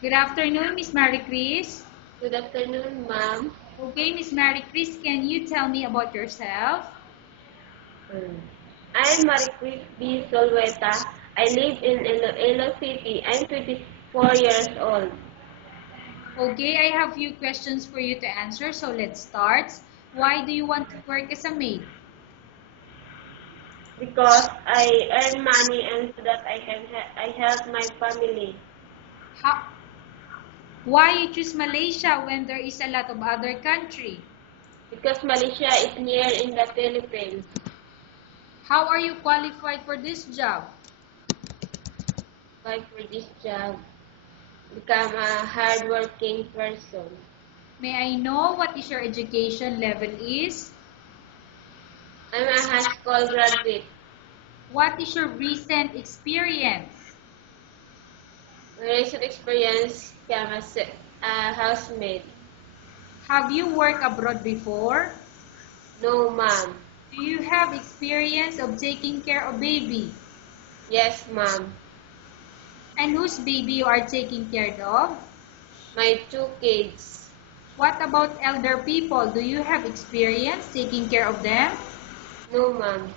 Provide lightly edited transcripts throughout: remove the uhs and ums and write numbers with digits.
Good afternoon, Miss Marie Chris. Good afternoon, ma'am. Okay, Miss Marie Chris, can you tell me about yourself? I'm Maricris B. Solweta. I live in Iloilo City. I'm 24 years old Okay, I have few questions for you to answer, so let's start. Why do you want to work as a maid? because I earn money and so that I help my family. How, why you choose Malaysia when there is a lot of other country? Because Malaysia is near in the Philippines. How are you qualified for this job? Apply for this job. Become a hardworking person. May I know what is your education level is? I'm a high school graduate. What is your recent experience? My recent experience become a housemaid. Have you worked abroad before? No, ma'am. Do you have experience of taking care of baby? Yes, ma'am. And whose baby you are taking care of? My 2 kids. What about elder people? Do you have experience taking care of them? No, ma'am.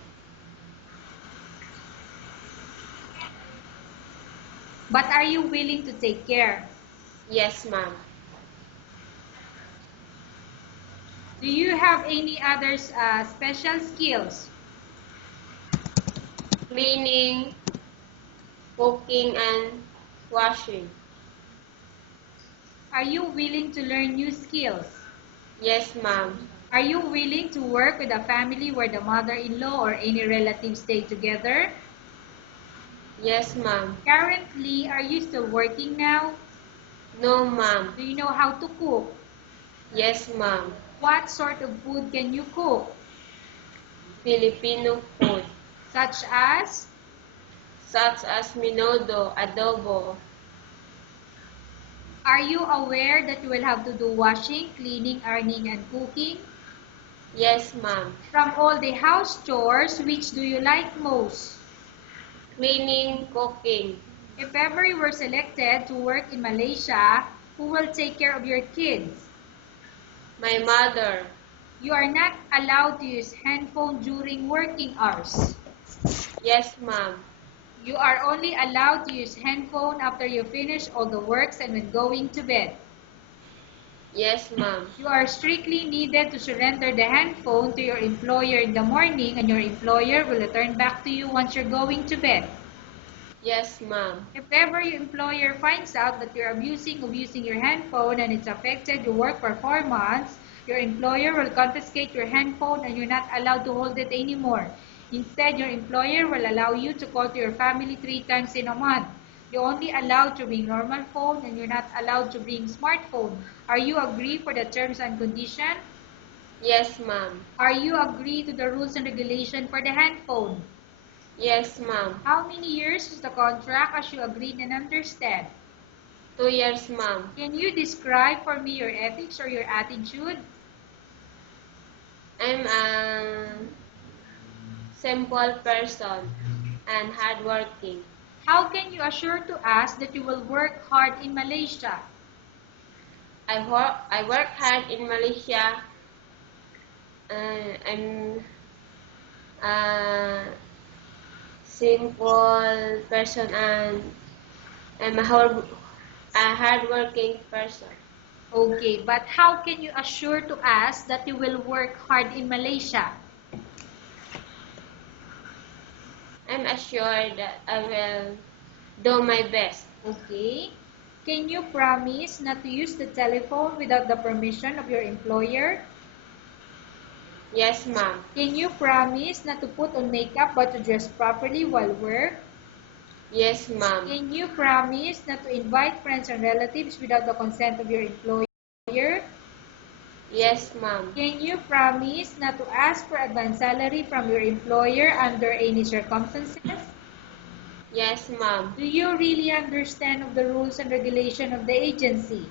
But are you willing to take care? Yes, ma'am. Do you have any other special skills? Cleaning, cooking, and washing. Are you willing to learn new skills? Yes, ma'am. Are you willing to work with a family where the mother-in-law or any relatives stay together? Yes, ma'am. Currently, are you still working now? No, ma'am. Do you know how to cook? Yes, ma'am. What sort of food can you cook? Filipino food, Such as? such as minodo, adobo. Are you aware that you will have to do washing, cleaning, ironing, and cooking? Yes, ma'am. From all the house chores, which do you like most? Cleaning, cooking. If ever you were selected to work in Malaysia, who will take care of your kids? My mother. You are not allowed to use handphone during working hours. Yes, ma'am. You are only allowed to use handphone after you finish all the works and when going to bed. Yes, ma'am. You are strictly needed to surrender the handphone to your employer in the morning and your employer will return back to you once you're going to bed. Yes, ma'am. If ever your employer finds out that you're abusing of using your handphone and it's affected your work performance, your employer will confiscate your handphone and you're not allowed to hold it anymore. Instead, your employer will allow you to call to your family 3 times in a month. You're only allowed to bring normal phone and you're not allowed to bring smartphone. Are you agree for the terms and condition? Yes, ma'am. Are you agree to the rules and regulation for the handphone? Yes, ma'am. How many years is the contract as you agreed and understand? 2 years, ma'am. Can you describe for me your ethics or your attitude? I'm a simple person and hardworking. How can you assure to us that you will work hard in Malaysia? I work hard in Malaysia. I'm a simple person and I'm a hardworking person. Okay, but how can you assure to us that you will work hard in Malaysia? I'm assured that I will do my best. Okay. Can you promise not to use the telephone without the permission of your employer? Yes, ma'am. Can you promise not to put on makeup but to dress properly while work? Yes, ma'am. Can you promise not to invite friends and relatives without the consent of your employer? Yes, ma'am. Can you promise not to ask for advance salary from your employer under any circumstances? Yes, ma'am. Do you really understand of the rules and regulation of the agency?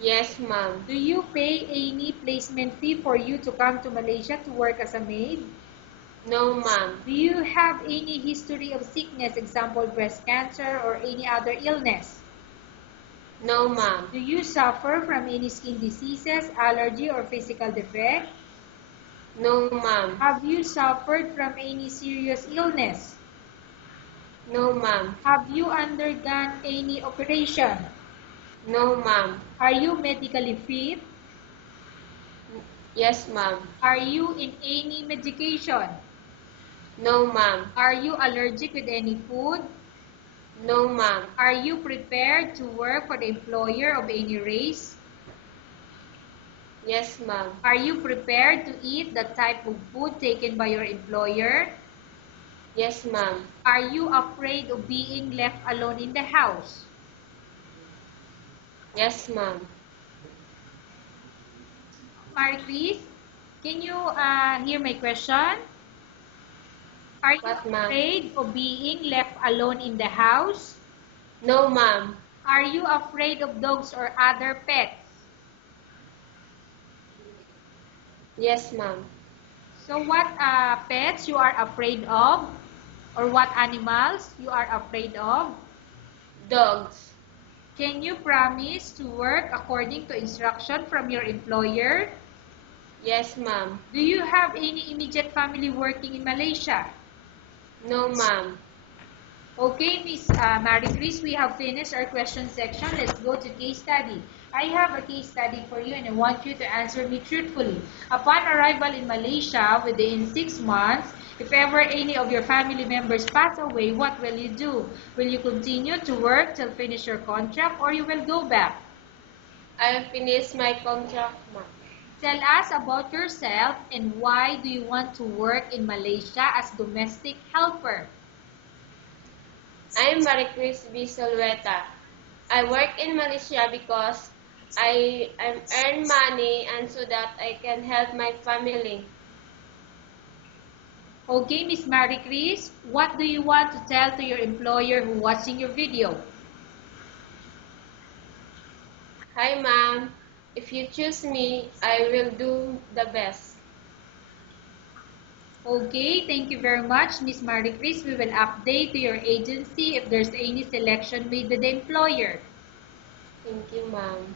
Yes, ma'am. Do you pay any placement fee for you to come to Malaysia to work as a maid? No, ma'am. Do you have any history of sickness, example breast cancer or any other illness? No, ma'am. Do you suffer from any skin diseases, allergy, or physical defect? No, ma'am. Have you suffered from any serious illness? No, ma'am. Have you undergone any operation? No, ma'am. Are you medically fit? Yes, ma'am. Are you in any medication? No, ma'am. Are you allergic with any food? No, ma'am. Are you prepared to work for the employer of any race? Yes, ma'am. Are you prepared to eat the type of food taken by your employer? Yes, ma'am. Are you afraid of being left alone in the house? Yes, ma'am. Marie Chris, can you hear my question? Are you What, ma'am? afraid of being left alone in the house? No, ma'am. Are you afraid of dogs or other pets? Yes, ma'am. So what pets you are afraid of? Or what animals you are afraid of? Dogs. Can you promise to work according to instruction from your employer? Yes, ma'am. Do you have any immediate family working in Malaysia? No, ma'am. Okay, Miss Marie Chris, we have finished our question section. Let's go to case study. I have a case study for you and I want you to answer me truthfully. Upon arrival in Malaysia within 6 months, if ever any of your family members pass away, what will you do? Will you continue to work till finish your contract or you will go back? I finished my contract, ma'am. Tell us about yourself and why do you want to work in Malaysia as domestic helper? I'm Maricris B. Solweta. I work in Malaysia because I earn money and so that I can help my family. Okay, Miss Marie Chris, what do you want to tell to your employer who watching your video? Hi, ma'am. If you choose me, I will do the best. Okay, thank you very much, Miss Marie Chris. We will update to your agency if there's any selection made by the employer. Thank you, ma'am.